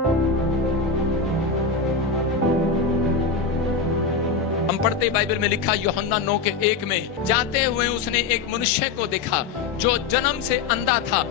हम पढ़ते बाइबल में लिखा यूहन्ना 9:1 में, जाते हुए उसने एक मनुष्य को देखा जो जन्म से अंधा था।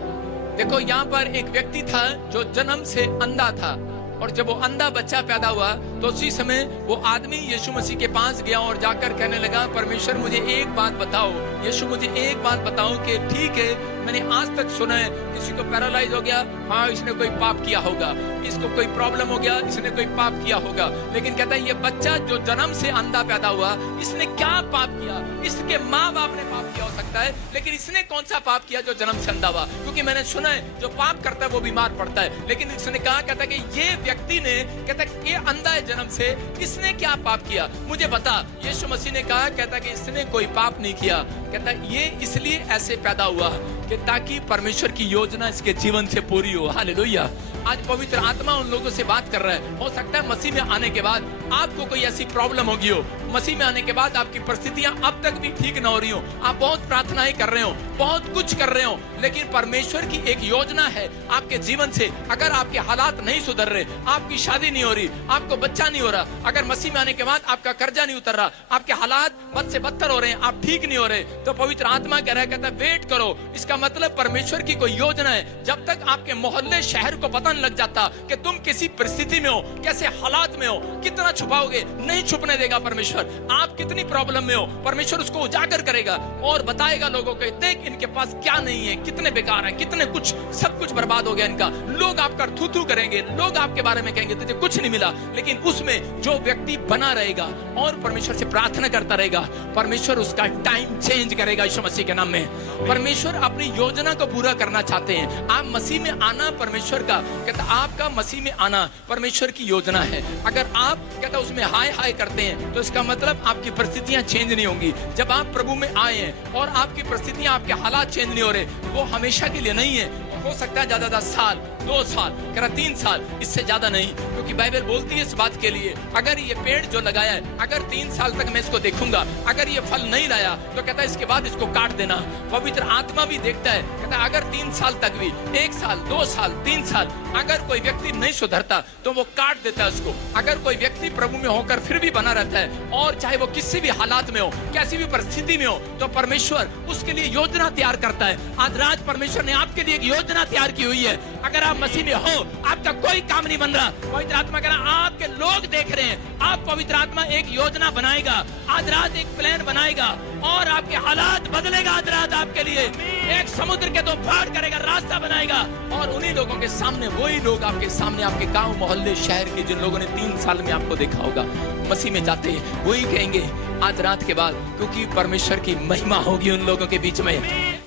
देखो यहाँ पर एक व्यक्ति था जो जन्म से अंधा था, और जब वो अंधा बच्चा पैदा हुआ तो उसी समय वो आदमी यीशु मसीह के पास गया और जाकर कहने लगा, परमेश्वर मुझे एक बात बताओ, यीशु मुझे एक बात बताओ कि ठीक है मैंने आज तक सुना है किसी को पैरालाइज हो गया, हाँ इसने कोई पाप किया होगा, इसको कोई प्रॉब्लम हो गया, इसने कोई पाप किया होगा, लेकिन कहता है ये बच्चा जो जन्म से अंधा पैदा हुआ इसने क्या पाप किया? इसके माँ बाप ने पाप किया हो सकता है, लेकिन इसने कौन सा पाप किया जो जन्म से अंधा हुआ? क्योंकि मैंने सुना है जो पाप करता है वो बीमार पड़ता है, लेकिन इसने कहा, कहता है कि ये व्यक्ति ने, कहता है ये अंधा है जन्म से, इसने क्या पाप किया मुझे बता। यीशु मसीह ने कहा, कहता है कि इसने कोई पाप नहीं किया, कहता है ये इसलिए ऐसे पैदा हुआ कि ताकि परमेश्वर की योजना इसके जीवन से पूरी हो। हालेलुया। आज पवित्र आत्मा उन लोगों से बात कर रहा है। हो सकता है मसीह में आने के बाद आपको कोई ऐसी प्रॉब्लम होगी हो, मसीह में आने के बाद आपकी परिस्थितियां अब तक भी ठीक ना हो रही हो, आप बहुत प्रार्थनाएं कर रहे हो, बहुत कुछ कर रहे हो, लेकिन परमेश्वर की एक योजना है आपके जीवन से। अगर आपके हालात नहीं सुधर रहे, आपकी शादी नहीं हो रही, आपको बच्चा नहीं हो रहा, अगर मसीह में आने के बाद आपका कर्जा नहीं उतर रहा, आपके हालात बद से बदतर हो रहे हैं, आप ठीक नहीं हो रहे, तो पवित्र आत्मा कह रहा है, कहता है वेट करो। इसका मतलब परमेश्वर की कोई योजना है। जब तक आपके मोहल्ले शहर को पता नहीं लग जाता कि तुम किसी परिस्थिति में हो, कैसे हालात में हो, कितना छुपाओगे, नहीं छुपने देगा परमेश्वर। आप कितनी प्रॉब्लम में हो, परमेश्वर उसको उजागर करेगा और बताएगा लोगों को, देख इनके पास क्या नहीं है, कितने बेकार है, कितने कुछ, सब कुछ बर्बाद हो गया इनका। लोग आपका थू थू करेंगे, लोग आपके बारे में कहेंगे तुझे कुछ नहीं मिला, लेकिन उसमें जो व्यक्ति बना रहेगा और परमेश्वर से प्रार्थना करता रहेगा, परमेश्वर उसका टाइम चेंज करेगा यीशु मसीह के नाम में। परमेश्वर अपनी योजना को पूरा करना चाहते हैं। आप मसीह में आना परमेश्वर का, कहता आपका मसीह में आना परमेश्वर की योजना है। अगर आप कहता उसमें हाय हाय करते हैं तो इसका मतलब आपकी परिस्थितियां चेंज नहीं होंगी। जब आप प्रभु में आए हैं और आपकी परिस्थितियां, आपके हालात चेंज नहीं हो रहे, वो हमेशा के लिए नहीं है। हो सकता है ज्यादा 10 साल, 2 साल, 3 साल, इससे ज्यादा नहीं, क्योंकि बाइबल बोलती है इस बात के लिए, अगर ये पेड़ जो लगाया है, अगर 3 साल तक मैं इसको देखूंगा, अगर ये फल नहीं लाया तो कहता है इसके बाद इसको काट देना। पवित्र आत्मा भी देखता है, कहता है अगर 3 साल तक भी, 1 साल, 2 साल, 3 साल, अगर कोई व्यक्ति नहीं सुधरता तो वो काट देता है उसको। अगर कोई व्यक्ति प्रभु में होकर फिर भी बना रहता है, और चाहे वो किसी भी हालात में हो, कैसी भी परिस्थिति में हो, तो परमेश्वर उसके लिए योजना तैयार करता है। आज रात परमेश्वर ने आपके लिए एक योजना तैयार की हुई है। अगर आप मसीह में हो, आपका कोई काम नहीं बन रहा, पवित्र आत्मा कह रहा, आपके लोग देख रहे हैं, आप पवित्र आत्मा एक योजना बनाएगा, आज रात एक प्लान बनाएगा और आपके हालात बदलेगा। आज रात आपके लिए एक समुद्र के 2 फाड़ करेगा, रास्ता बनाएगा, और उन्हीं लोगों के सामने, वही लोग आपके सामने, आपके गांव मोहल्ले शहर के जिन लोगों ने 3 साल में आपको देखा होगा मसीह में जाते हैं, वही कहेंगे आज रात के बाद, क्योंकि परमेश्वर की महिमा होगी उन लोगों के बीच में।